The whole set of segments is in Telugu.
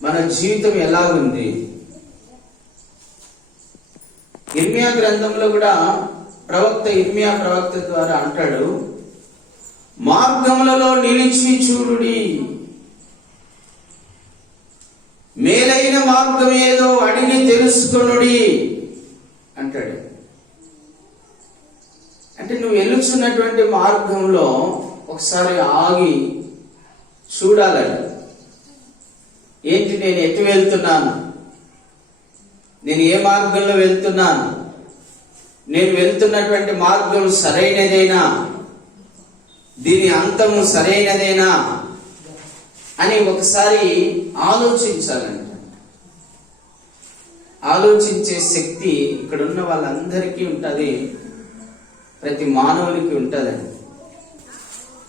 మన జీవితం ఎలా ఉంది? ఇర్మియా గ్రంథంలో కూడా ఇర్మియా ప్రవక్త ద్వారా అంటాడు, మార్గములలో నిలిచి చూడుడి, మేలైన మార్గం ఏదో అడిగి తెలుసుకొనుడి అంటాడు. అంటే నువ్వు వెళ్ళుచున్నటువంటి మార్గంలో ఒకసారి ఆగి చూడాలని. ఏంటి, నేను ఎటు వెళ్తున్నాను? నేను ఏ మార్గంలో వెళ్తున్నాను? నేను వెళ్తున్నటువంటి మార్గం సరైనదేనా? దీని అంతము సరైనదేనా అని ఒకసారి ఆలోచించాలంట. ఆలోచించే శక్తి ఇక్కడున్న వాళ్ళందరికీ ఉంటుంది, ప్రతి మానవునికి ఉంటుందండి.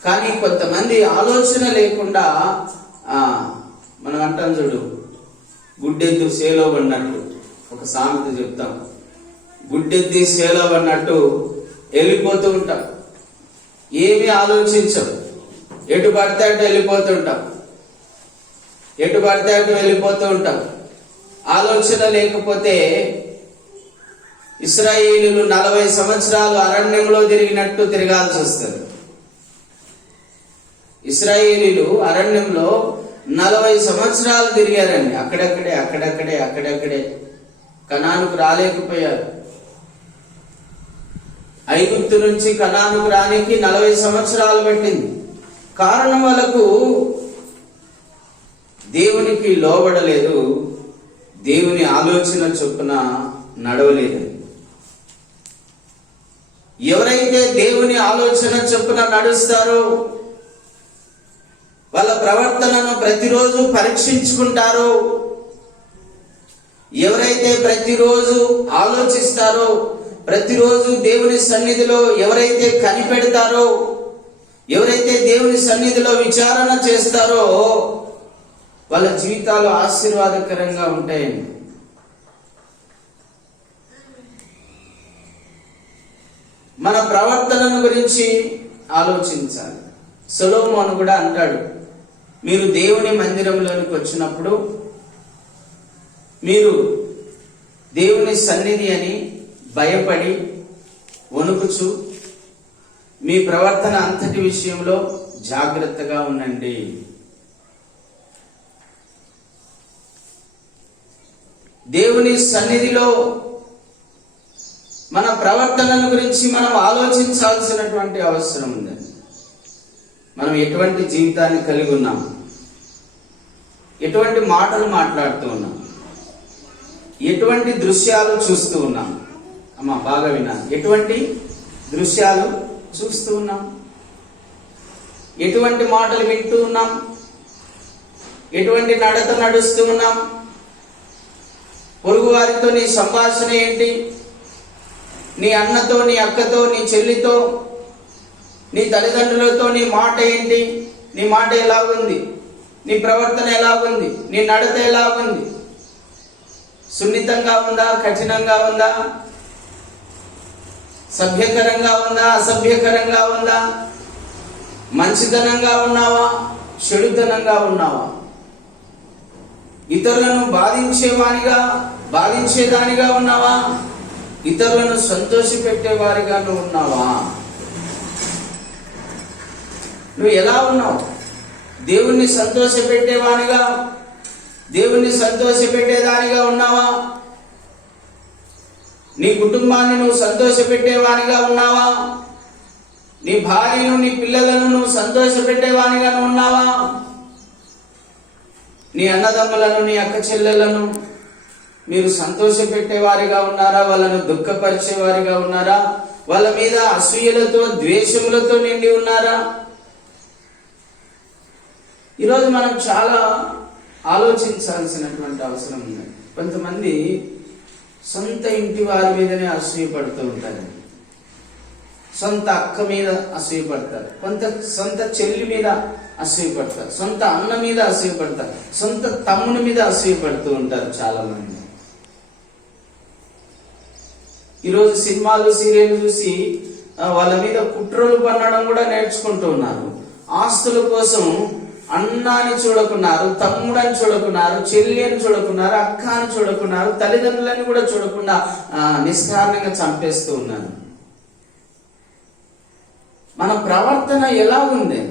కానీ కొంతమంది ఆలోచన లేకుండా మనం అంటాం చూడు, గుడ్డెద్దు సేలో పడినట్టు, ఒక సామెత చెప్తాం, గుడ్డెద్ది సేలో పడినట్టు వెళ్ళిపోతూ ఉంటాం. ఏమీ ఆలోచించం, ఎటు పడితే అటు వెళ్ళిపోతుంటాం, ఎటు పడితే అటు వెళ్ళిపోతూ ఉంటాం. ఆలోచన లేకపోతే ఇశ్రాయేలీయులు 40 సంవత్సరాలు అరణ్యంలో తిరిగినట్టు తిరగాల్సి వస్తుంది. ఇశ్రాయేలీయులు అరణ్యంలో 40 సంవత్సరాలు తిరిగారండి. అక్కడక్కడే కనానుకు రాలేకపోయారు. ఐగుప్తు నుంచి కనానుకు రానికి 40 సంవత్సరాలు పట్టింది. కారణం వాళ్ళకు దేవునికి లోబడలేదు, దేవుని ఆలోచన చొప్పున నడవలేదు. ఎవరైతే దేవుని ఆలోచన చొప్పున నడుస్తారో, వాళ్ళ ప్రవర్తనను ప్రతిరోజు పరీక్షించుకుంటారో, ఎవరైతే ప్రతిరోజు ఆలోచిస్తారో, ప్రతిరోజు దేవుని సన్నిధిలో ఎవరైతే కనిపెడతారో, ఎవరైతే దేవుని సన్నిధిలో విచారణ చేస్తారో, వాళ్ళ జీవితాలు ఆశీర్వాదకరంగా ఉంటాయండి. మన ప్రవర్తనను గురించి ఆలోచించాలి. సొలొమోను కూడా అంటాడు, మీరు దేవుని మందిరంలోనికి వచ్చినప్పుడు మీరు దేవుని సన్నిధి అని భయపడి వణుకుచు మీ ప్రవర్తన అంతటి విషయంలో జాగ్రత్తగా ఉండండి. దేవుని సన్నిధిలో మన ప్రవర్తనల గురించి మనం ఆలోచించాల్సినటువంటి అవసరం ఉందండి. మనం ఎటువంటి జీవితాన్ని కలిగి ఉన్నాం, ఎటువంటి మాటలు మాట్లాడుతూ ఉన్నాం, ఎటువంటి దృశ్యాలు చూస్తూ ఉన్నాం. అమ్మా బాగా విన్నాను, ఎటువంటి దృశ్యాలు చూస్తూ ఉన్నాం, ఎటువంటి మాటలు వింటూ ఉన్నాం, ఎటువంటి నడత నడుస్తూ ఉన్నాం, పొరుగు వారితో నీ సంభాషణ ఏంటి, నీ అన్నతో, నీ అక్కతో, నీ చెల్లితో, నీ తల్లిదండ్రులతో నీ మాట ఏంటి, నీ మాట ఎలాగుంది, నీ ప్రవర్తన ఎలాగుంది, నీ నడత ఎలాగుంది, సున్నితంగా ఉందా, కఠినంగా ఉందా, సభ్యకరంగా ఉందా, అసభ్యకరంగా ఉందా, మంచితనంగా ఉన్నావా, చెడుతనంగా ఉన్నావా, ఇతరులను బాధించేదానిగా ఉన్నావా, ఇతరులను సంతోషపెట్టేవారిగా నువ్వు ఉన్నావా? నువ్వు ఎలా ఉన్నావు? దేవుణ్ణి సంతోషపెట్టేవానిగా, దేవుణ్ణి సంతోషపెట్టేదానిగా ఉన్నావా? నీ కుటుంబాన్ని నువ్వు సంతోషపెట్టేవానిగా ఉన్నావా? నీ భార్యను, నీ పిల్లలను నువ్వు సంతోషపెట్టేవానిగా ఉన్నావా? నీ అన్నదమ్ములను, నీ అక్క చెల్లెలను మీరు సంతోషపెట్టేవారిగా ఉన్నారా? వాళ్ళను దుఃఖపరిచేవారిగా ఉన్నారా? వాళ్ళ మీద అసూయలతో, ద్వేషములతో నిండి ఉన్నారా? ఈరోజు మనం చాలా ఆలోచించాల్సినటువంటి అవసరం ఉంది. కొంతమంది సొంత ఇంటి వారి మీదనే అసూయపడుతూ ఉంటారు, సొంత అక్క మీద అసూయపడతారు, సొంత చెల్లి మీద అసూయపడతారు, సొంత అన్న మీద అసూయపడతారు, సొంత తమ్ముని మీద అసూయపడుతూ ఉంటారు చాలా మంది. ఈరోజు సినిమాలు, సీరియల్ చూసి వాళ్ళ మీద కుట్రలు పన్నడం కూడా నేర్చుకుంటూ ఉన్నారు. ఆస్తుల కోసం అన్నాని చూడకున్నారు, తమ్ముడని చూడకున్నారు, చెల్లి అని చూడకున్నారు, అక్క అని చూడకున్నారు, తల్లిదండ్రులని కూడా చూడకుండా నిష్కారణంగా చంపేస్తూ ఉన్నారు. మన ప్రవర్తన ఎలా ఉంది?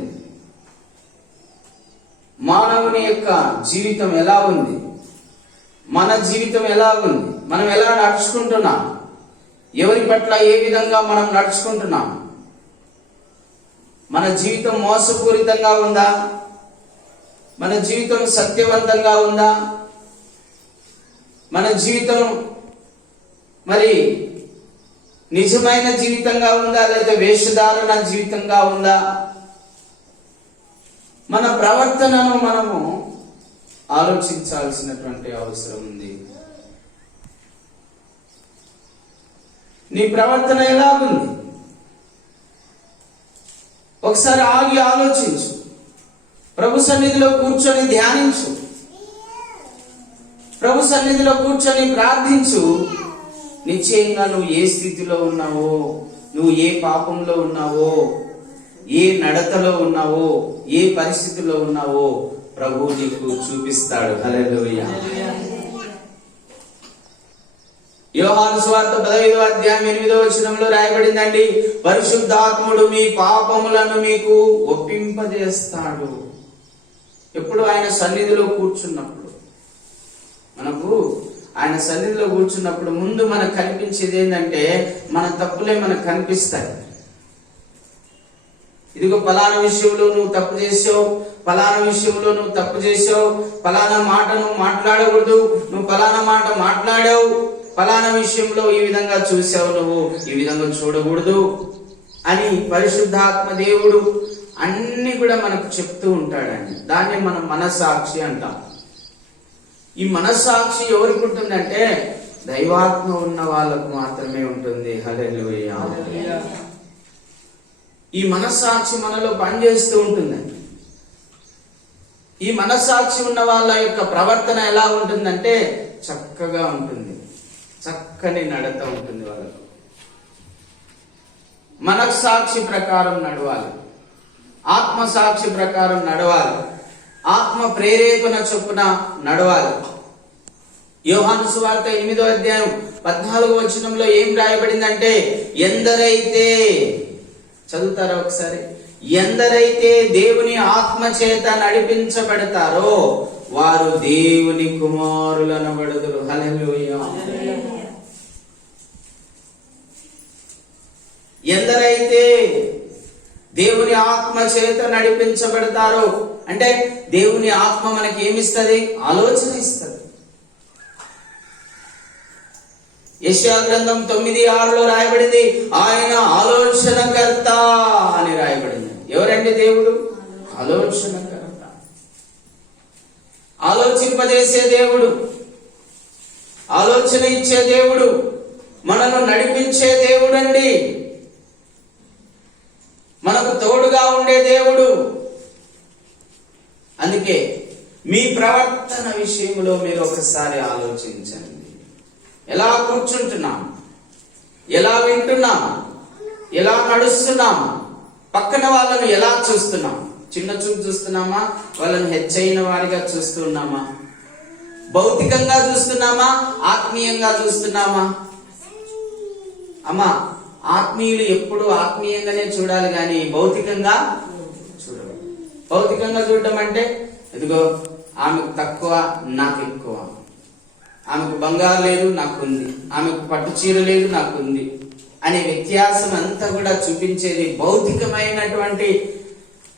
మానవుని యొక్క జీవితం ఎలా ఉంది? మన జీవితం ఎలా ఉంది? మనం ఎలా నడుచుకుంటున్నాం? ఎవరి పట్ల ఏ విధంగా మనం నడుచుకుంటున్నాం? మన జీవితం మోసపూరితంగా ఉందా? మన జీవితం సత్యవంతంగా ఉందా? మన జీవితం మరి నిజమైన జీవితంగా ఉందా, లేదా వేషధారణ జీవితంగా ఉందా? మన ప్రవర్తనను మనము ఆలోచించాల్సినటువంటి అవసరం ఉంది. నీ ప్రవర్తన ఎలా ఉంది? ఒకసారి ఆగి ఆలోచించు. ప్రభు సన్నిధిలో కూర్చొని ధ్యానించు. ప్రభు సన్నిధిలో కూర్చొని ప్రార్థించు. నిశ్చయంగా నువ్వు ఏ స్థితిలో ఉన్నావో, నువ్వు ఏ పాపంలో ఉన్నావో, ఏ నడతలో ఉన్నావో, ఏ పరిస్థితిలో ఉన్నావో ప్రభు నీకు చూపిస్తాడు. హల్లెలూయా. యోహాను సువార్త 15వ అధ్యాయం 8వ వచనంలో రాయబడిందండి, పరిశుద్ధాత్ముడు మీ పాపములను మీకు ఒప్పింపజేస్తాడు. ఎప్పుడు ఆయన సన్నిధిలో కూర్చున్నప్పుడు, మనకు ఆయన సన్నిధిలో కూర్చున్నప్పుడు ముందు మనకు కనిపించేది ఏంటంటే మన తప్పులే మనకు కనిపిస్తాయి. ఇదిగో పలానా విషయంలో నువ్వు తప్పు చేసావు, పలానా విషయంలో నువ్వు తప్పు చేసావు, పలానా మాట నువ్వు మాట్లాడకూడదు, నువ్వు పలానా మాట మాట్లాడావు, పలానా విషయంలో ఈ విధంగా చూసావు, నువ్వు ఈ విధంగా చూడకూడదు అని పరిశుద్ధాత్మ దేవుడు అన్ని కూడా మనకు చెప్తూ ఉంటాడండి. దాన్ని మనం మనస్సాక్షి అంటాం. ఈ మనస్సాక్షి ఎవరికి ఉంటుందంటే దైవాత్మ ఉన్న వాళ్ళకు మాత్రమే ఉంటుంది. హల్లెలూయా. ఈ మనస్సాక్షి మనలో పనిచేస్తూ ఉంటుందండి. ఈ మనస్సాక్షి ఉన్న వాళ్ళ యొక్క ప్రవర్తన ఎలా ఉంటుందంటే చక్కగా ఉంటుంది, చక్కని నడత ఉంటుంది. వాళ్ళకు మనస్సాక్షి ప్రకారం నడవాలి, ఆత్మసాక్షి ప్రకారం నడవాలి, ఆత్మ ప్రేరేపణ చొప్పున నడవాలి. యోహాను సువార్త 8వ అధ్యాయం 14వ వచనంలో ఏం రాయబడిందంటే, ఎందరైతే, చదువుతారా ఒకసారి, ఎందరైతే దేవుని ఆత్మ చేత నడిపించబడతారో వారు దేవుని కుమారులనబడుదురు. హల్లెలూయా. ఎందరైతే దేవుని ఆత్మ చేత నడిపించబడతారో అంటే దేవుని ఆత్మ మనకి ఏమిస్తుంది? ఆలోచన ఇస్తుంది. యెషయా గ్రంథం 9:6లో రాయబడింది, ఆయన ఆలోచనకర్త అని రాయబడింది. ఎవరండి దేవుడు? ఆలోచనకర్త, ఆలోచింపజేసే దేవుడు, ఆలోచన ఇచ్చే దేవుడు, మనను నడిపించే దేవుడు అండి, మనకు తోడుగా ఉండే దేవుడు. అందుకే మీ ప్రవర్తన విషయంలో మీరు ఒకసారి ఆలోచించండి. ఎలా కూర్చుంటున్నాం, ఎలా వింటున్నాం, ఎలా నడుస్తున్నాం, పక్కన వాళ్ళను ఎలా చూస్తున్నాం? చిన్న చూపు చూస్తున్నామా? వాళ్ళను హెచ్చైన వారిగా చూస్తున్నామా? భౌతికంగా చూస్తున్నామా? ఆత్మీయంగా చూస్తున్నామా? అమ్మా, ఆత్మీయులు ఎప్పుడు ఆత్మీయంగానే చూడాలి కానీ భౌతికంగా చూడరు. భౌతికంగా చూడటం అంటే ఇదిగో ఆమెకు తక్కువ నాకు ఎక్కువ, ఆమెకు బంగారు లేదు నాకుంది, ఆమెకు పట్టు చీర లేదు నాకుంది అనే వ్యత్యాసం అంతా కూడా చూపించేది భౌతికమైనటువంటి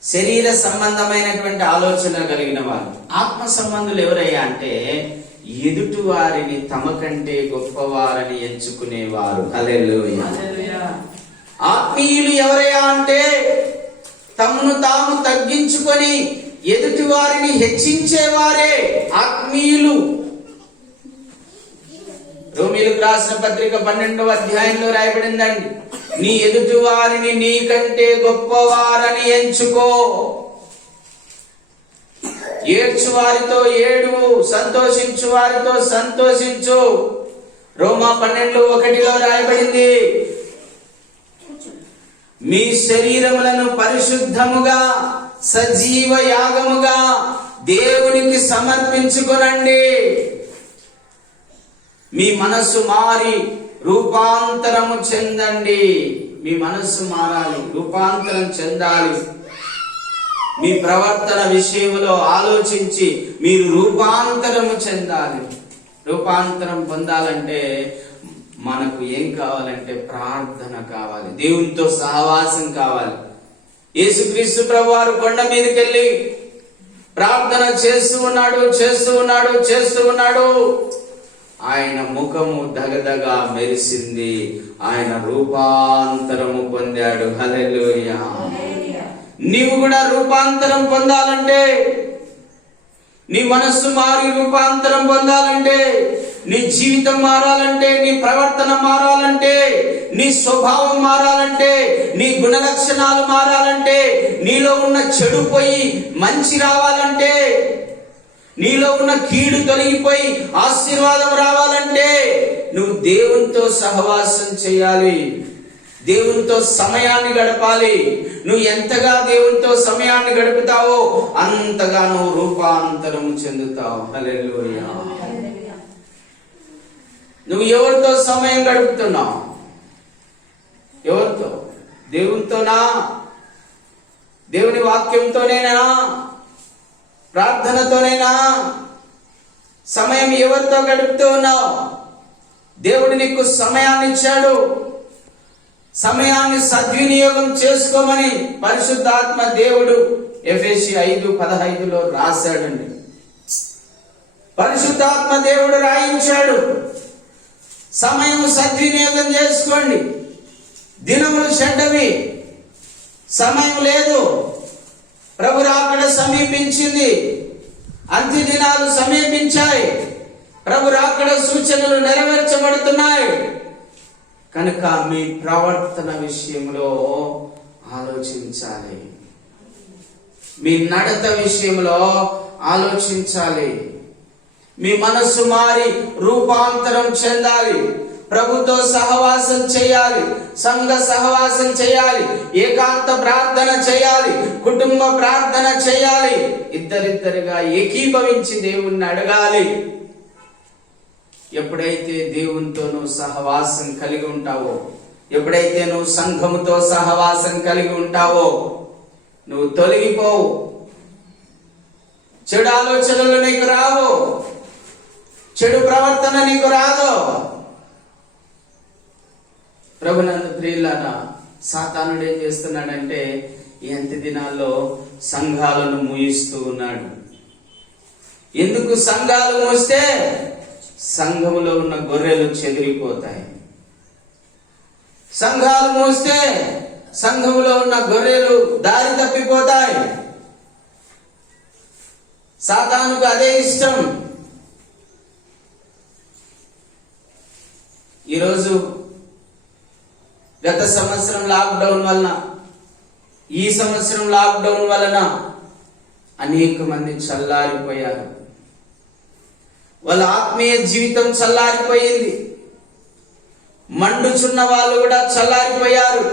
శరీర సంబంధమైనటువంటి ఆలోచన కలిగిన వారు. ఆత్మ సంబంధులు ఎవరయ్యా అంటే ఎదుటి వారిని తమ కంటే గొప్పవారని ఎంచుకునేవారు. హల్లెలూయా. ఆత్మీయులు ఎవరయ్యా అంటే తమను తాము తగ్గించుకొని ఎదుటి వారిని హెచ్చించేవారే ఆత్మీయులు. రోమీయులకు రాసిన పత్రిక 12వ అధ్యాయంలో రాయబడిందండి, నీ ఎదుటి వారిని నీకంటే గొప్పవారని ఎంచుకో, ఏడ్చు వారితో ఏడు, సంతోషించు వారితో సంతోషించు. రోమా 12:1లో రాయబడింది, మీ శరీరములను పరిశుద్ధముగా సజీవ యాగముగా దేవునికి సమర్పించుకొనండి. మీ మనస్సు మారి రూపాంతరము చెందండి. మీ మనస్సు మారాలి, రూపాంతరం చెందాలి. మీ ప్రవర్తన విషయంలో ఆలోచించి మీరు రూపాంతరము చెందాలి. రూపాంతరం పొందాలంటే మనకు ఏం కావాలంటే ప్రార్థన కావాలి, దేవునితో సహవాసం కావాలి. యేసుక్రీస్తు ప్రభువారు కొండ మీదకి వెళ్ళి ప్రార్థన చేస్తూ ఉన్నాడు. ఆయన ముఖము దగదగా మెరిసింది. ఆయన రూపాంతరము పొందాడు. హల్లెలూయా. నీవు కూడా రూపాంతరం పొందాలంటే, నీ మనస్సు మారి రూపాంతరం పొందాలంటే, నీ జీవితం మారాలంటే, నీ ప్రవర్తన మారాలంటే, నీ స్వభావం మారాలంటే, నీ గుణలక్షణాలు మారాలంటే, నీలో ఉన్న చెడు పోయి మంచి రావాలంటే, నీలో ఉన్న కీడు తొలగిపోయి ఆశీర్వాదం రావాలంటే నువ్వు దేవునితో సహవాసం చేయాలి, దేవునితో సమయాన్ని గడపాలి. నువ్వు ఎంతగా దేవునితో సమయాన్ని గడుపుతావో అంతగా నువ్వు రూపాంతరం చెందుతావు. హల్లెలూయా. నువ్వు ఎవరితో సమయం గడుపుతున్నావు? ఎవరితో? దేవునితోనా? దేవుని వాక్యంతోనేనా? ప్రార్థనతోనేనా? సమయం ఎవరితో గడుపుతూ ఉన్నావు? దేవుడు నీకు సమయాన్ని ఇచ్చాడు. సమయాన్ని సద్వినియోగం చేసుకోమని పరిశుద్ధాత్మ దేవుడు ఎఫెసీ 5:15 రాశాడండి. పరిశుద్ధాత్మ దేవుడు రాయించాడు. సమయం సద్వినియోగం చేసుకోండి. దినములు చెడ్డవి, సమయం లేదు. ప్రభు రాకడ సమీపించింది, అంత్య దినాలు సమీపించాయి. ప్రభు రాకడ సూచనలు నెరవేర్చబడుతున్నాయి. కనుక మీ ప్రవర్తన విషయంలో ఆలోచించాలి, మీ నడత విషయంలో ఆలోచించాలి. మీ మనస్సు మారి రూపాంతరం చెందాలి. ప్రభుతో సహవాసం చేయాలి, సంఘ సహవాసం చేయాలి, ఏకాంత ప్రార్థన చేయాలి, కుటుంబ ప్రార్థన చేయాలి. ఇద్దరిద్దరుగా ఏకీభవించి దేవుణ్ణి అడగాలి. ఎప్పుడైతే దేవునితో నువ్వు సహవాసం కలిగి ఉంటావో, ఎప్పుడైతే నువ్వు సంఘముతో సహవాసం కలిగి ఉంటావో నువ్వు తొలగిపోవు. చెడు ఆలోచనలు నీకు రావు, చెడు ప్రవర్తన నీకు రాదు. ప్రభునందు ప్రియులారా, సాతానుడు ఏం చేస్తున్నాడంటే ఈ అంత్య దినాల్లో సంఘాలను మూయిస్తూ ఉన్నాడు. ఎందుకు సంఘాలు మూస్తే సంఘములో ఉన్న గొర్రెలు చెదిరిపోతాయి. సంఘాలు మూస్తే సంఘములో ఉన్న గొర్రెలు దారి తప్పిపోతాయి. సాతానుకు అదే ఇష్టం. ఈరోజు గత సంవత్సరం లాక్డౌన్ వలన, ఈ సంవత్సరం లాక్డౌన్ వలన అనేక మంది చల్లారిపోయారు. వాళ్ళ ఆత్మీయ జీవితం చల్లారిపోయింది. మండుచున్న వాళ్ళు కూడా చల్లారిపోయారు.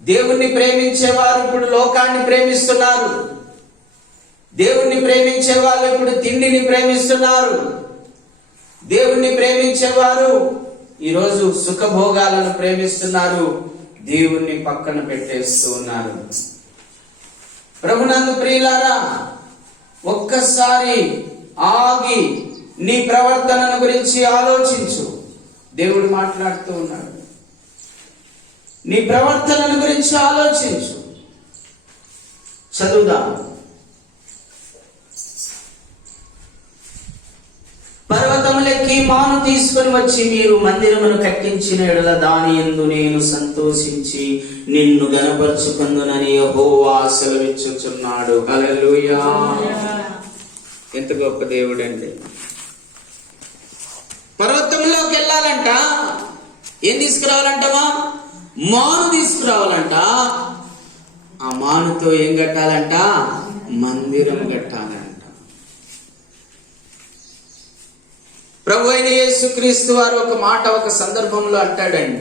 దేవుణ్ణి ప్రేమించేవారు ఇప్పుడు లోకాన్ని ప్రేమిస్తున్నారు. దేవుణ్ణి ప్రేమించే వాళ్ళు ఇప్పుడు తిండిని ప్రేమిస్తున్నారు. దేవుణ్ణి ప్రేమించేవారు ఈరోజు సుఖభోగాలను ప్రేమిస్తున్నారు. దేవుణ్ణి పక్కన పెట్టేస్తూ ఉన్నారు. ప్రభునందు ప్రియులారా, ఒక్కసారి ఆగి నీ ప్రవర్తనను గురించి ఆలోచించు. దేవుడు మాట్లాడుతూ ఉన్నాడు. నీ ప్రవర్తనను గురించి ఆలోచించు. చదువుదాం. పర్వతములెక్కి మాను తీసుకొని వచ్చి మీరు మందిరమును కట్టించిన ఎడల దాని యందు నేను సంతోషించి నిన్ను గణపరచుకొందునని యెహోవా సెలవిచ్చుచున్నాడు. హల్లెలూయా. ఎంత గొప్ప దేవుడండి. పర్వతంలోకి వెళ్ళాలంట, ఏం తీసుకురావాలంటమా? మాను తీసుకురావాలంట. ఆ మానుతో ఏం కట్టాలంట? మందిరం కట్టాలంట. ప్రభు అయిన యేసుక్రీస్తు వారు ఒక మాట ఒక సందర్భంలో అంటాడండి,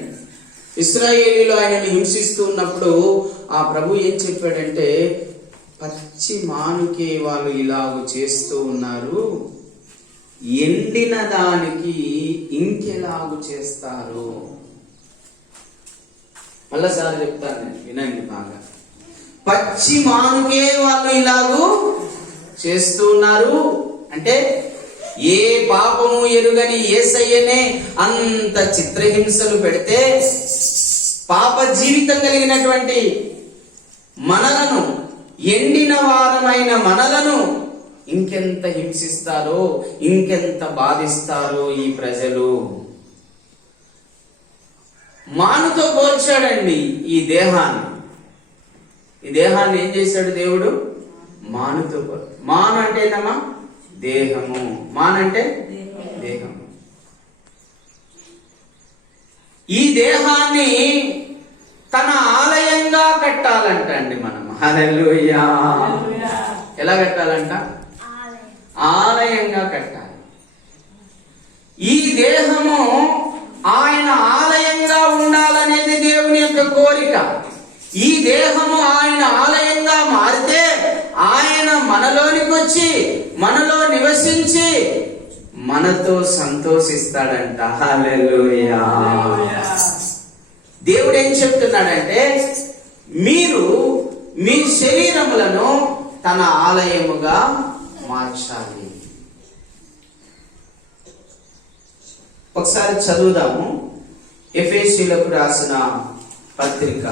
ఇశ్రాయేలీలు ఆయనని హింసిస్తూ ఉన్నప్పుడు ఆ ప్రభు ఏం చెప్పాడంటే, పచ్చి మానుకే వాళ్ళు ఇలాగ చేస్తూ ఉన్నారు, ఎండిన దానికి ఇంకెలాగు చేస్తారు. మళ్ళసారి చెప్తాను నేను, వినండి బాగా. పచ్చి మానుకే వాళ్ళు ఇలాగూ చేస్తూ ఉన్నారు అంటే, ఏ పాపము ఎరుగని యేసయ్యనే అంత చిత్రహింసలు పెడితే, పాప జీవితం కలిగినటువంటి మనలను, ఎండిన వారమైన మనలను ఇంకెంత హింసిస్తారో, ఇంకెంత బాధిస్తారో ఈ ప్రజలు. మానుతో పోల్చాడండి ఈ దేహాన్ని. ఈ దేహాన్ని ఏం చేశాడు దేవుడు? మానుతో. మాను అంటే ఏంటమ్మా? దేహము. మానంటే దేహము. ఈ దేహాన్ని తన ఆలయంగా కట్టాలంట అండి మనం. హల్లెలూయా. ఎలా కట్టాలంట? ఆలయంగా కట్టాలి. ఈ దేహము ఆయన ఆలయంగా ఉండాలనేది దేవుని యొక్క కోరిక. ఈ దేహము ఆయన ఆలయంగా మారితే ఆయన మనలోనికి వచ్చి, మనలో నివసించి, మనతో సంతోషిస్తాడంట. హల్లెలూయా. దేవుడు ఏం చెప్తున్నాడంటే, మీరు మీ శరీరములను తన ఆలయముగా మార్చాలి. ఒకసారి చదువుదాము. ఎఫెసీయులకు రాసిన పత్రిక,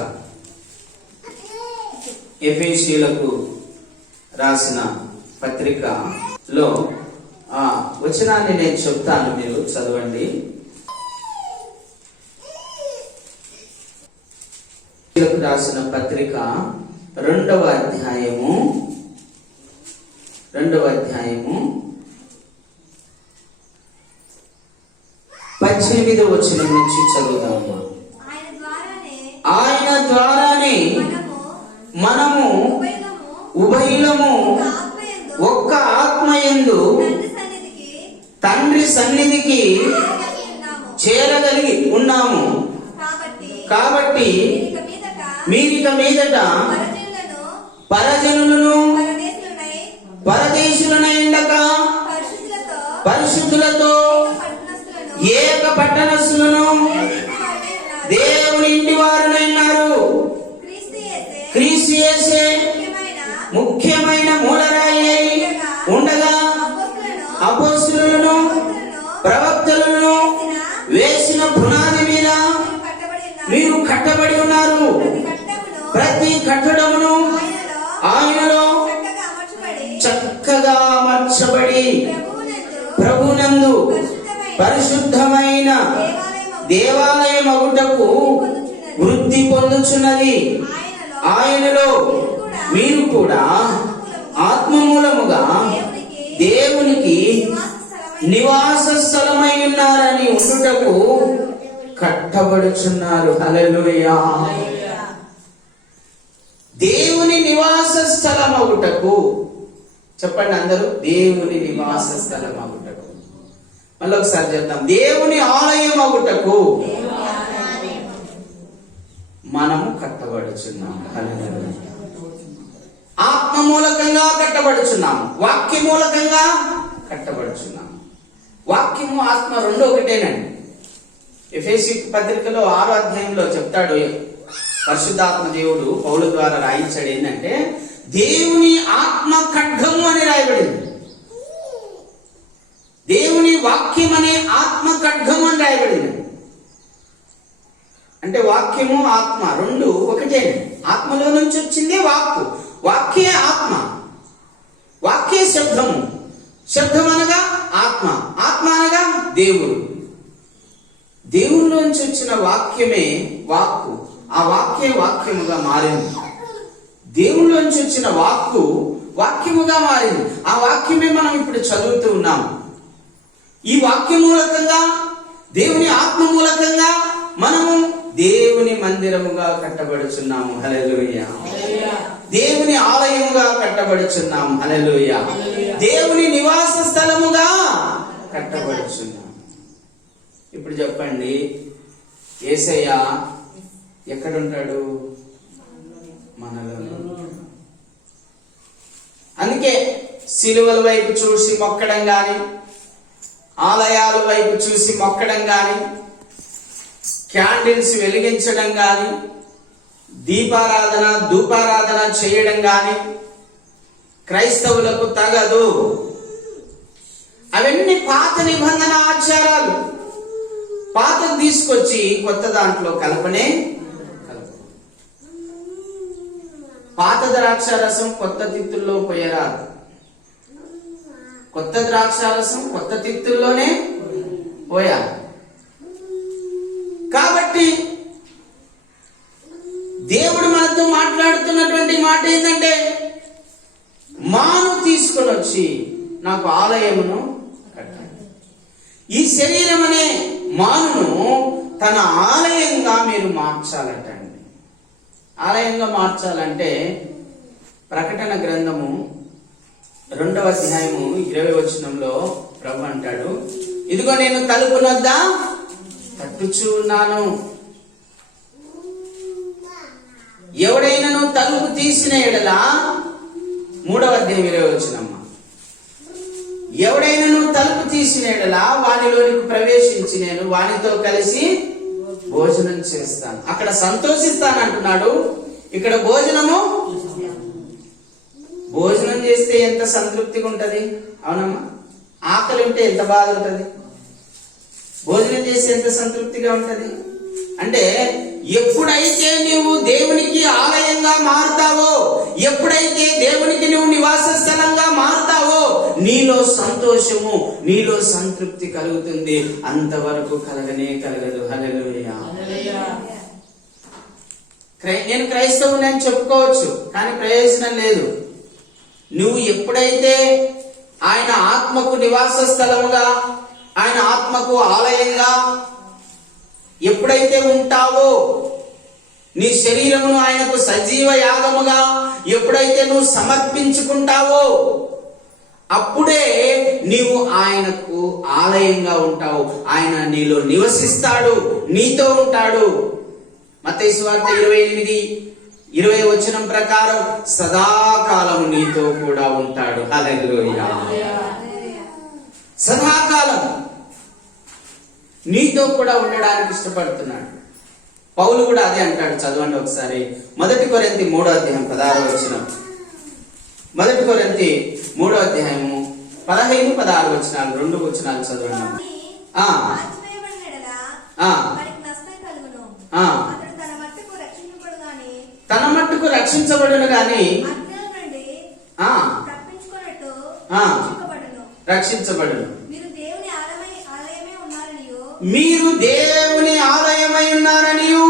ఎఫెసీయులకు రాసిన పత్రికలో ఆ వచనాన్ని నేను చెప్తాను, మీరు చదవండి. రాసిన పత్రిక 2వ అధ్యాయము 18వ వచనం నుంచి చదువుదాము. ఆయన ద్వారానే మనము ఉభయులము ఒక్క ఆత్మయందు తండ్రి సన్నిధికి చేరగలిగి ఉన్నాము. కాబట్టి మీరిక మీదట పరజనులను పరదేశులనైండక పరిశుద్ధులతో ఏక పట్టణస్థులను దేవుని ఇంటి వారునైనారు. క్రీస్తు యేసే ముఖ్యమైన మూలరాయి ఉండగా అపోస్తలులను ప్రవక్తలను వేసిన పునాది మీద మీరు కట్టబడి ఉన్నారు. ప్రతి కట్టడమును ఆయనలో చక్కగా అమర్చబడి ప్రభునందు పరిశుద్ధమైన దేవాలయం అగుటకు వృద్ధి పొందుచున్నది. ఆయనలో మీరు కూడా ఆత్మమూలముగా దేవునికి నివాస స్థలమై ఉన్నారని ఉండుటకు కట్టబడుచున్నారు. హల్లెలూయా. దేవుని నివాస స్థలం అగుటకు, చెప్పండి అందరూ, దేవుని నివాస స్థలం అగుటకు. మళ్ళీ ఒకసారి చెప్తాం, దేవుని ఆలయం అగుటకు మనము కట్టబడుచున్నాం. హల్లెలూయా. ఆత్మ మూలకంగా కట్టబడుచున్నాము, వాక్య మూలకంగా కట్టబడుచున్నాము. వాక్యము ఆత్మ రెండు ఒకటేనండి. ఎఫెసీ పత్రికలో 6వ అధ్యాయంలో చెప్తాడు, పరిశుద్ధాత్మ దేవుడు పౌలు ద్వారా రాయించాడు. ఏంటంటే, దేవుని ఆత్మ ఖడ్గము అని రాయబడింది. దేవుని వాక్యం అనే ఆత్మ ఖడ్గము అని రాయబడింది. అంటే వాక్యము ఆత్మ రెండు ఒకటే. ఆత్మలో నుంచి వచ్చింది వాక్కు, వాక్యే ఆత్మ, వాక్యే శబ్దము, శబ్దం అనగా ఆత్మ, ఆత్మ అనగా దేవుడు. దేవునిలోంచి వచ్చిన వాక్యమే వాక్కు, ఆ వాక్యే వాక్యముగా మారింది. దేవునిలోంచి వచ్చిన వాక్కు వాక్యముగా మారింది. ఆ వాక్యమే మనం ఇప్పుడు చదువుతూ ఉన్నాం. ఈ వాక్య మూలకంగా, దేవుని ఆత్మ మూలకంగా మనము దేవుని మందిరముగా కట్టబడుచున్నాము. హల్లెలూయా. దేవుని ఆలయముగా కట్టబడుచున్నాము. హల్లెలూయా. దేవుని నివాస స్థలముగా కట్టబడుచున్నాము. ఇప్పుడు చెప్పండి, యేసయ్య ఎక్కడుంటాడు? మనలో. అందుకే సిలువల వైపు చూసి మొక్కడం గాని, ఆలయాల వైపు చూసి మొక్కడం గాని, క్యాండిల్స్ వెలిగించడం గాని, దీపారాధన ధూపారాధన చేయడం గాని క్రైస్తవులకు తగదు. అవన్నీ పాత నిబంధన ఆచారాలు. పాతను తీసుకొచ్చి కొత్త దాంట్లో కలపనే కలప. పాత ద్రాక్షారసం కొత్త తిత్తుల్లో పోయరాదు. కొత్త ద్రాక్షారసం కొత్త తిత్తుల్లోనే పోయాలి. కాబట్టి దేవుడు మనతో మాట్లాడుతున్నటువంటి మాట ఏంటంటే, మాను తీసుకొని వచ్చి నాకు ఆలయమును కట్టండి. ఈ శరీరం అనే మానును తన ఆలయంగా మీరు మార్చాలటండి. ఆలయంగా మార్చాలంటే ప్రకటన గ్రంథము 2వ అధ్యాయము 20వ వచనంలో ప్రభు అంటాడు, ఇదిగో నేను తలుపు వద్ద తట్టుచూ ఉన్నాను. ఎవడైనను తలుపు తీసిన ఎడల, 3వ అధ్యాయం 20వ వచనం, ఎవడైనను తలుపు తీసిన ఎడల వానిలోనికి ప్రవేశించి నేను వానితో కలిసి భోజనం చేస్తాను. అక్కడ సంతోషిస్తాను అంటున్నాడు, ఇక్కడ భోజనం చేస్తే ఎంత సంతృప్తిగా ఉంటది. అవునమ్మా? ఆకలి ఉంటే ఎంత బాధ ఉంటది. భోజనం చేస్తే ఎంత సంతృప్తిగా ఉంటది. అంటే ఎప్పుడైతే నీవు దేవునికి ఆలయంగా మారుతావో, ఎప్పుడైతే దేవునికి నువ్వు నివాస స్థలంగా మారుతావో, నీలో సంతోషము, నీలో సంతృప్తి కలుగుతుంది. అంతవరకు కలగనే కలగదు. హల్లెలూయా. నేను క్రైస్తవుని అని చెప్పుకోవచ్చు, కానీ ప్రయోజనం లేదు. నువ్వు ఎప్పుడైతే ఆయన ఆత్మకు నివాస స్థలముగా, ఆయన ఆత్మకు ఆలయంగా ఎప్పుడైతే ఉంటావో, నీ శరీరమును ఆయనకు సజీవ యాగముగా ఎప్పుడైతే నువ్వు సమర్పించుకుంటావో, అప్పుడే నీవు ఆయనకు ఆలయంగా ఉంటావు. ఆయన నీలో నివసిస్తాడు, నీతో ఉంటాడు. మత్తయి సువార్త 28:20 వచనం ప్రకారం సదాకాలము నీతో కూడా ఉంటాడు. హల్లెలూయా. సదాకాలం నీతో కూడా ఉండడానికి ఇష్టపడుతున్నాడు. పౌలు కూడా అదే అంటాడు. చదవండి ఒకసారి. 1 కొరింథీ 3వ అధ్యాయం 16వ వచనం. 1 కొరింథీ 3వ అధ్యాయము 15-16 వచనాలు, 2 వచనాలు చదవండి. తన మట్టుకు రక్షించబడును గాని రక్షించబడును. మీరు దేవుని ఆలయమై ఉన్నారనియు,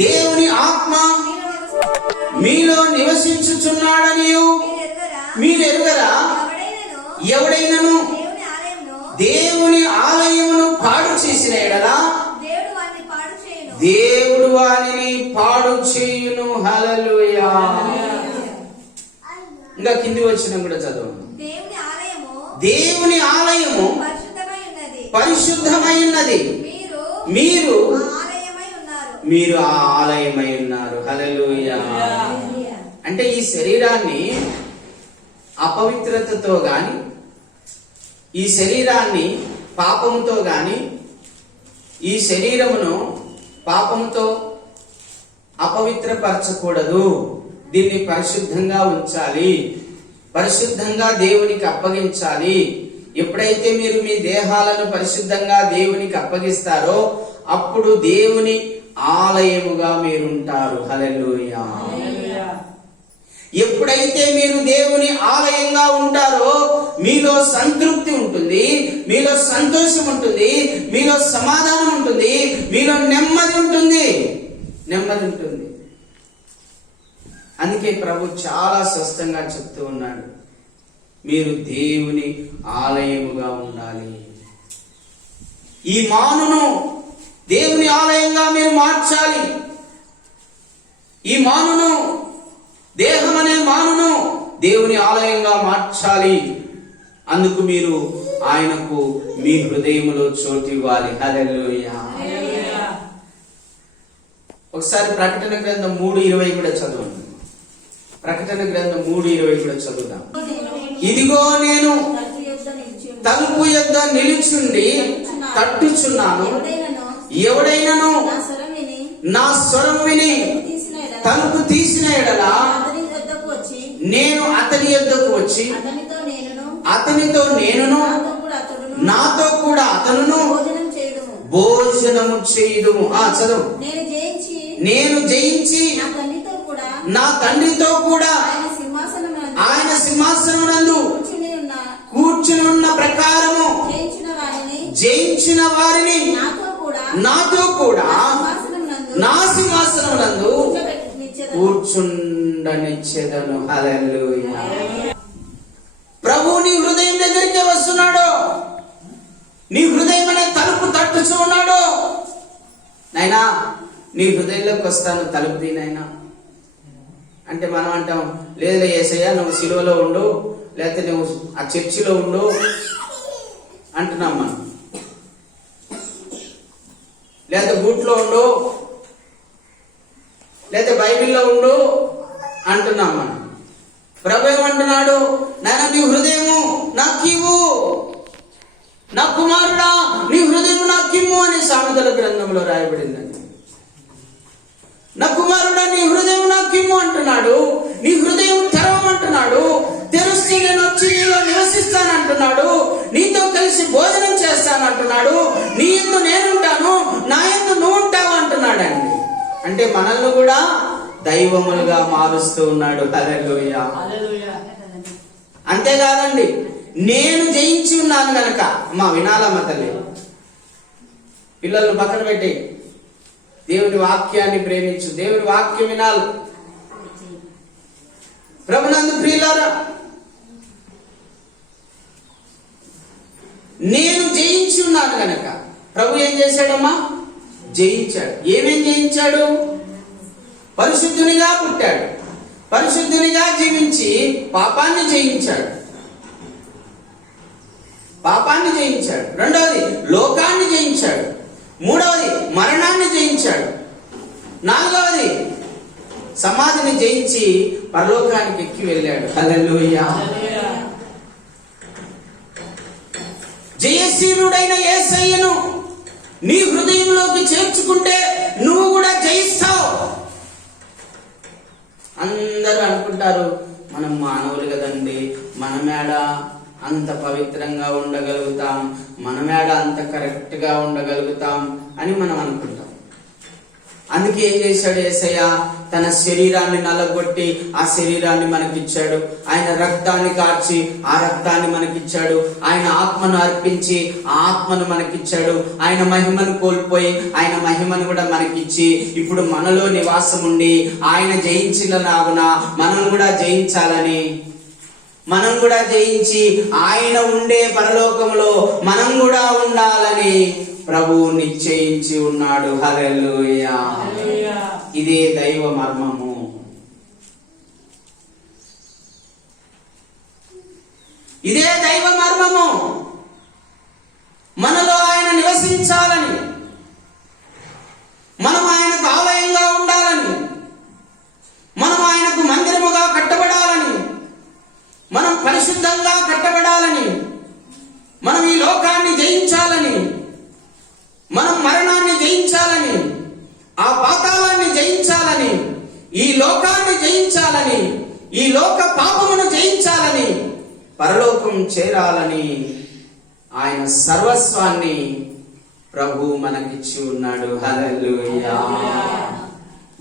దేవుని ఆత్మ మీలో నివసించుచున్నాడనియు మీరు ఎరుగరా? ఎవడైనను దేవుని ఆలయమును పాడు చేసిన ఎడల దేవుడు వానిని పాడు చేయును. హల్లెలూయా. ఇంకా కింది వచ్చిన కూడా చదవండి. దేవుని ఆలయము పరిశుద్ధమైనది, మీరు ఆ ఆలయమై ఉన్నారు. హల్లెలూయా. అంటే ఈ శరీరాన్ని అపవిత్రతతో గాని, ఈ శరీరాన్ని పాపముతో గాని, ఈ శరీరమును పాపముతో అపవిత్రపరచకూడదు. దీన్ని పరిశుద్ధంగా ఉంచాలి, పరిశుద్ధంగా దేవునికి అప్పగించాలి. ఎప్పుడైతే మీరు మీ దేహాలను పరిశుద్ధంగా దేవునికి అప్పగిస్తారో అప్పుడు దేవుని ఆలయముగా మీరుంటారు. హల్లెలూయా. ఎప్పుడైతే మీరు దేవుని ఆలయంగా ఉంటారో మీలో సంతృప్తి ఉంటుంది, మీలో సంతోషం ఉంటుంది, మీలో సమాధానం ఉంటుంది, మీలో నెమ్మది ఉంటుంది. అందుకే ప్రభు చాలా స్పష్టంగా చెప్తూ ఉన్నాడు, మీరు దేవుని ఆలయముగా ఉండాలి. ఈ మానును దేవుని ఆలయంగా మీరు మార్చాలి. ఈ మానును, దేహం అనే మానును దేవుని ఆలయంగా మార్చాలి. అందుకు మీరు ఆయనకు మీ హృదయములో చోటు ఇవ్వాలి. హల్లెలూయా. ఒకసారి ప్రకటన గ్రంథం 3:20 కూడా చదవండి. ప్రకటన గ్రంథం 3:20 కూడా చదువుదాం. ఇదిగో నేను తలుపు యొద్ద నిలుచుండి తట్టుచున్నాను. ఎవడైనను నా స్వరం విని తలుపు తీసిన ఎడల నేను అతని యొద్దకు వచ్చి అతనితో నేనును నాతో కూడా అతనును భోజనము చేయుదుము. చదువు. నేను జయించి నా తండ్రితో కూడా ఆయన సింహాసనమునందు కూర్చుని ఉన్న ప్రకారము జయించిన వారిని నాతో కూడా నా సింహాసనమునందు కూర్చుండనిచ్చేదను. హల్లెలూయా. ప్రభు నీ హృదయం దగ్గరికి వస్తున్నాడు. నీ హృదయం అనే తలుపు తట్టుచూ ఉన్నాడు. నాయనా నీ హృదయంలోకి వస్తాను, తలుపు తీనైనా అంటే మనం అంటాం, లేదు యేసయ్య నువ్వు సిలువలో ఉండు, లేకపోతే నువ్వు ఆ చర్చిలో ఉండు అంటున్నాం మనం, లేదా బూట్లో ఉండు, లేదా బైబిల్లో ఉండు అంటున్నాం మనం. ప్రభు ఏమంటున్నాడు? నాయన నీ హృదయము నాకివ్వు, నా కుమారుడా నీ హృదయం నాకిమ్ము అని సామెతల గ్రంథంలో రాయబడిందండి. నా కుమారుడా నీ హృదయం నాకిమ్ము అంటున్నాడు. నీ హృదయం తెరవమంటున్నాడు. తెరిస్తే నేను వచ్చి నీలో నివసిస్తానంటున్నాడు. నీతో కలిసి భోజనం చేస్తానంటున్నాడు. నీ యందు నేనుంటాను, నా యందు నువ్వు ఉంటావు అంటున్నాడు అండి. అంటే మనల్ని కూడా దైవములుగా మారుస్తూ ఉన్నాడు. హల్లెలూయా. అంతేకాదండి, నేను జయించి ఉన్నాను గనక వినాలమ్మ తల్లి, పిల్లలను పక్కన పెట్టి దేవుని వాక్యాన్ని ప్రేమించు, దేవుని వాక్యం వినాలి. ప్రభునందు ప్రియులారా, నేను జయించి ఉన్నాను గనక ప్రభు ఏం చేశాడమ్మా? జయించాడు. ఏమేం జయించాడు? పరిశుద్ధునిగా పుట్టాడు, పరిశుద్ధునిగా జీవించి పాపాన్ని జయించాడు. పాపాన్ని జయించాడు. రెండవది లోకాన్ని జయించాడు. మూడవది మరణాన్ని జయించాడు. నాలుగవది సమాధిని జయించి పరలోకానికి ఎక్కి వెళ్ళాడు. హల్లెలూయా. జయశీలుడైన యేసయ్యను నీ హృదయంలోకి చేర్చుకుంటే నువ్వు కూడా జయిస్తావు. అందరూ అనుకుంటారు మనం మానవులు కదండి, మనమేడ అంత పవిత్రంగా ఉండగలుగుతాం, మనమేడ అంత కరెక్ట్ గా ఉండగలుగుతాం అని మనం అనుకుంటాం. అందుకే ఏం చేశాడు యేసయ్య? తన శరీరాన్ని నలగొట్టి ఆ శరీరాన్ని మనకిచ్చాడు. ఆయన రక్తాన్ని కార్చి ఆ రక్తాన్ని మనకిచ్చాడు. ఆయన ఆత్మను అర్పించి ఆ ఆత్మను మనకిచ్చాడు. ఆయన మహిమను కోల్పోయి ఆయన మహిమను కూడా మనకిచ్చి ఇప్పుడు మనలో నివాసం ఉండి ఆయన జయించిన లాగున మనం కూడా జయించాలని, మనం కూడా జయించి ఆయన ఉండే పరలోకంలో మనం కూడా ఉండాలని ప్రభువు నిశ్చయించి ఉన్నాడు. హల్లెలూయా. ఇదే దైవ మర్మము. ఇదే దైవ మర్మము. మనలో ఆయన నివసించాలని, మనం ఆయనకు ఆలయంగా ఉండాలని, మనం ఆయనకు మందిరముగా కట్టబడాలని, మనం పరిశుద్ధంగా కట్టబడాలని, మనం ఈ లోకాన్ని జయించాలని, మనం మరణాన్ని జయించాలని, ఆ పాతాళాన్ని జయించాలని, ఈ లోకాన్ని జయించాలని, ఈ లోక పాపమును జయించాలని, పరలోకం చేరాలని ఆయన సర్వస్వాన్ని ప్రభు మనకిచ్చి ఉన్నాడు. హల్లెలూయా.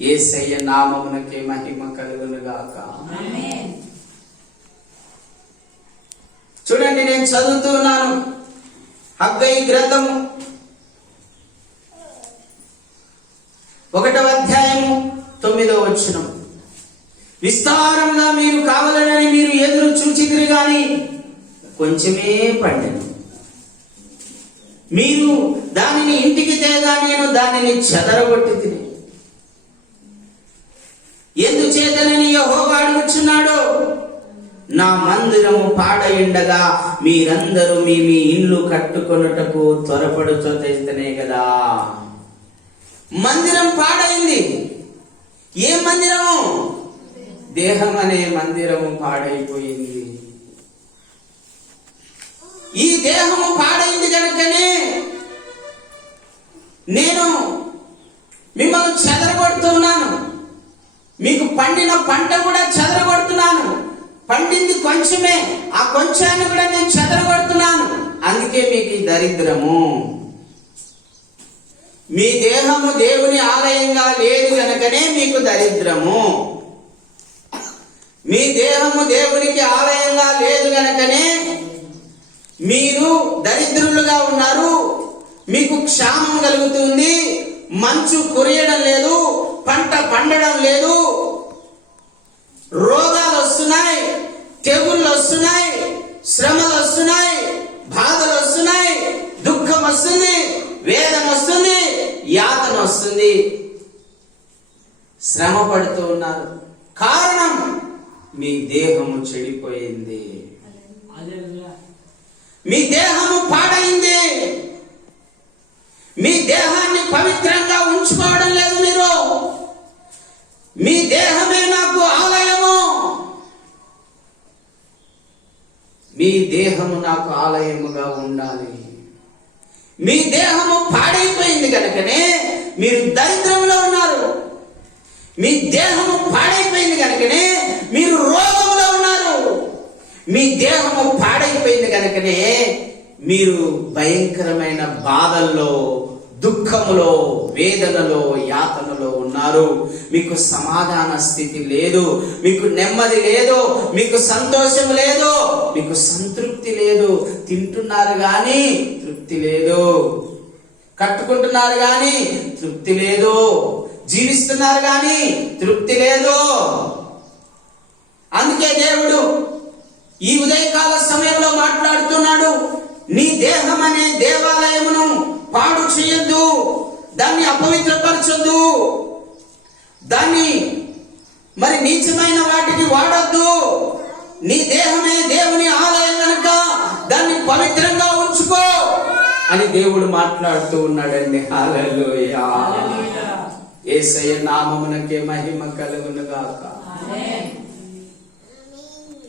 యేసయ్య నామమునకే మహిమ కలుగును గాక. ఆమేన్. చూడండి, నేను చదువుతూ ఉన్నాను హగ్గై గ్రంథము 1వ అధ్యాయము 9వ వచనం. విస్తారంగా మీరు కావాలని మీరు ఎదురు చూచితిరి గాని కొంచెమే పండెను. మీరు దానిని ఇంటికి తేగా నేను దానిని చెదరగొట్టితిని. ఎందుచేతనని యెహోవా అడుగుచున్నాడు, నా మందిరము పాడయుండగా మీరందరూ మీ మీ ఇల్లు కట్టుకొనుటకు త్వరపడుతూనే కదా. మందిరం పాడైంది. ఏ మందిరము? దేహం అనే మందిరము పాడైపోయింది. ఈ దేహము పాడైంది కనుకనే నేను మిమ్మల్ని చెదరగొడుతున్నాను. మీకు పండిన పంట కూడా చెదరగొడుతున్నాను. పండింది కొంచెమే, ఆ కొంచెాన్ని కూడా నేను చెదరగొడుతున్నాను. అందుకే మీకు ఈ దరిద్రము. మీ దేహము దేవుని ఆలయంగా లేదు కనుకనే మీకు దరిద్రము. మీ దేహము దేవునికి ఆలయంగా లేదు కనుకనే మీరు దరిద్రులుగా ఉన్నారు. మీకు క్షామం కలుగుతుంది, మంచు కురియడం లేదు, పంట పండడం లేదు, రోగాలు వస్తున్నాయి, తెగుళ్ళు వస్తున్నాయి, శ్రమలు వస్తున్నాయి, బాధలు వస్తున్నాయి, దుఃఖం వస్తుంది, వేదన వస్తుంది, యాతన వస్తుంది, శ్రమ పడుతూ ఉన్నారు. కారణం మీ దేహము చెడిపోయింది, మీ దేహము పాడైంది. మీ దేహాన్ని పవిత్రంగా ఉంచుకోవడం లేదు మీరు. మీ దేహమే నాకు ఆలయము, మీ దేహము నాకు ఆలయముగా ఉండాలి. మీ దేహము పాడైపోయింది కనుకనే మీరు దరిద్రంలో ఉన్నారు. మీ దేహము పాడైపోయింది కనుకనే మీరు రోగంలో ఉన్నారు. మీ దేహము పాడైపోయింది కనుకనే మీరు భయంకరమైన బాధల్లో, దుఃఖములో, వేదనలో, యాతనలో ఉన్నారు. మీకు సమాధాన స్థితి లేదు, మీకు నెమ్మది లేదు, మీకు సంతోషం లేదు, మీకు సంతృప్తి లేదు. తింటున్నారు గాని తృప్తి లేదు, కట్టుకుంటున్నారు గాని తృప్తి లేదు, జీవిస్తున్నారు గాని తృప్తి లేదు. అందుకే దేవుడు ఈ ఉదయకాల సమయంలో మాట్లాడుతున్నాడు. నీ దేహం అనే దేవాలయమును పాడు చేయొద్దు, దాన్ని అపవిత్రపరచొద్దు, దాన్ని మరి నీచమైన వాటికి వాడొద్దు. నీ దేహమే దేవుని ఆలయం కనుక దాన్ని పవిత్రంగా ఉంచుకో అని దేవుడు మాట్లాడుతూ ఉన్నాడండి. హల్లెలూయా. యేసయ్య నామమునకే మహిమ కలుగును గాక.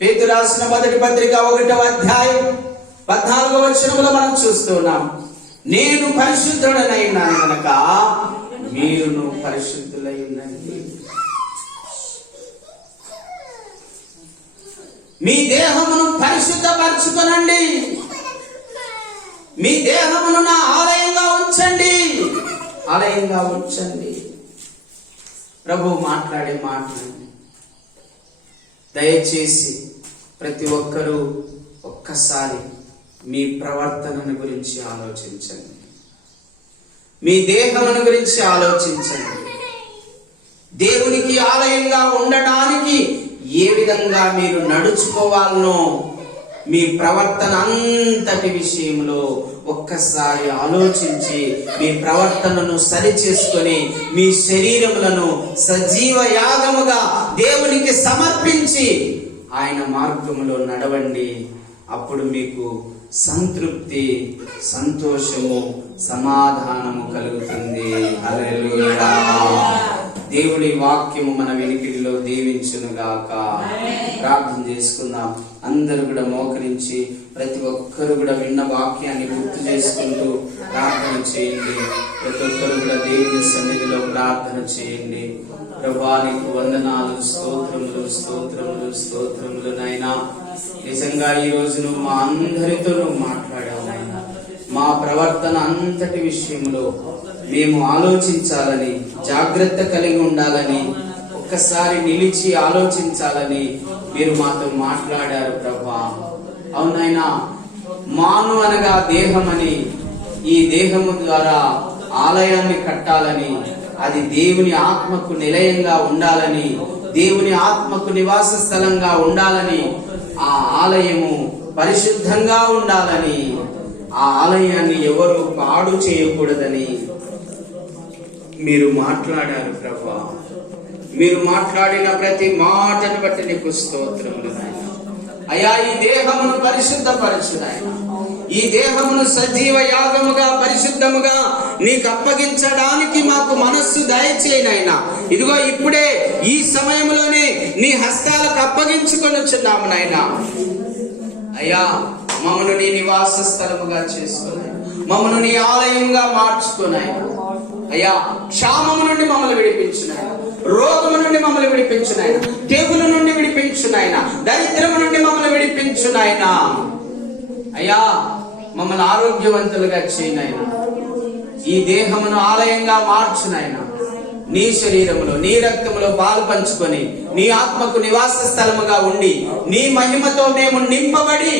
పేతురు రాసిన మొదటి పత్రిక 1వ అధ్యాయం 14వ వచనంలో మనం చూస్తున్నాం. నేను పరిశుద్ధుడనైనాను గనక మీరును పరిశుద్ధులై ఉండండి. మీ దేహమును పరిశుద్ధపరచుకొనండి. మీ దేహమును నా ఆలయంగా ఉంచండి, ఆలయంగా ఉంచండి. ప్రభు మాట్లాడే మాటలు దయచేసి ప్రతి ఒక్కరూ ఒక్కసారి మీ ప్రవర్తనను గురించి ఆలోచించండి, మీ దేహమును గురించి ఆలోచించండి. దేవునికి ఆలయంగా ఉండడానికి ఏ విధంగా మీరు నడుచుకోవాలనో మీ ప్రవర్తన అంతటి విషయంలో ఒక్కసారి ఆలోచించి మీ ప్రవర్తనను సరి చేసుకొని మీ శరీరములను సజీవ యాగముగా దేవునికి సమర్పించి ఆయన మార్గములో నడవండి. అప్పుడు మీకు సంతృప్తి, సంతోషము, సమాధానము కలుగుతుంది. హల్లెలూయా. దేవుడి వాక్యము మన వెనుకడిలో దీవించును గాక. ప్రార్థన చేసుకుందాం. అందరూ కూడా మోకరించి ప్రతి ఒక్కరు కూడా విన్న వాక్యాన్ని గుర్తు చేసుకుంటూ ప్రార్థన చేయండి. ప్రతి ఒక్కరు కూడా దేవుని సన్నిధిలో ప్రార్థన చేయండి. ప్రభువా నీకు వందనాలు, స్తోత్రములు, స్తోత్రములు, స్తోత్రములు నాయనా. నిజంగా ఈ రోజు నువ్వు మా అందరితో మాట్లాడావు నాయనా. మా ప్రవర్తన అంతటి విషయంలో మేము ఆలోచించాలని, జాగ్రత్త కలిగి ఉండాలని, ఒక్కసారి నిలిచి ఆలోచించాలని మీరు మాతో మాట్లాడారు ప్రభా. అవునైనా మాను అనగా దేహమని, ఈ దేహము ద్వారా ఆలయాన్ని కట్టాలని, అది దేవుని ఆత్మకు నిలయంగా ఉండాలని, దేవుని ఆత్మకు నివాస స్థలంగా ఉండాలని, ఆ ఆలయము పరిశుద్ధంగా ఉండాలని, ఆ ఆలయాన్ని ఎవరు పాడు చేయకూడదని మీరు మాట్లాడారు ప్రభా. మీరు మాట్లాడిన ప్రతి మాటను బట్టి నీకు స్తోత్రములు నాయనా. అయ్యా, ఈ దేహమును పరిశుద్ధపరచు నాయనా. ఈ దేహమును సజీవ యాగముగా, పరిశుద్ధముగా నీకు అప్పగించడానికి మాకు మనస్సు దయచేయనైనా. ఇదిగో ఇప్పుడే ఈ సమయంలోనే నీ హస్తాలకు అప్పగించుకొనుచున్నాము నాయనా. అయ్యా, మమ్మను నీ నివాస స్థలముగా చేసుకుని, మమ్మను నీ ఆలయంగా మార్చుకున్నాయి. అయ్యా, క్షామము నుండి మమ్మల్ని విడిపించున్నాయన, రోగము నుండి మమ్మల్ని విడిపించున్నాయన, తెగులు నుండి విడిపించున్నాయన, దరిద్రము నుండి మమ్మల్ని విడిపించున్నాయన. అయ్యా, మమ్మల్ని ఆరోగ్యవంతులుగా చేయనాయన. ఈ దేహమును ఆలయంగా మార్చునాయన. నీ శరీరములో నీ రక్తములో పాలు పంచుకొని నీ ఆత్మకు నివాస స్థలముగా ఉండి నీ మహిమతో మేము నింపబడి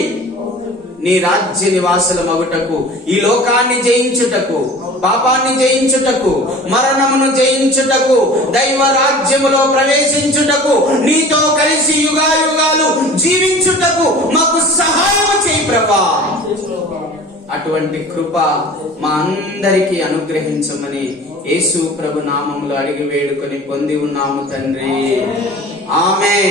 నీ రాజ్య నివాసుల మగుటకు, ఈ లోకాన్ని జయించుటకు, పాపాన్ని జయించుటకు, మరణమును జయించుటకు, దైవ రాజ్యములో ప్రవేశించుటకు, నీతో కలిసి యుగాయుగాలు జీవించుటకు మాకు సహాయం చేయి ప్రభా. అటువంటి కృప మా అందరికీ అనుగ్రహించమని యేసు ప్రభు నామములో అడిగి వేడుకొని పొంది ఉన్నాము తండ్రి. ఆమేన్.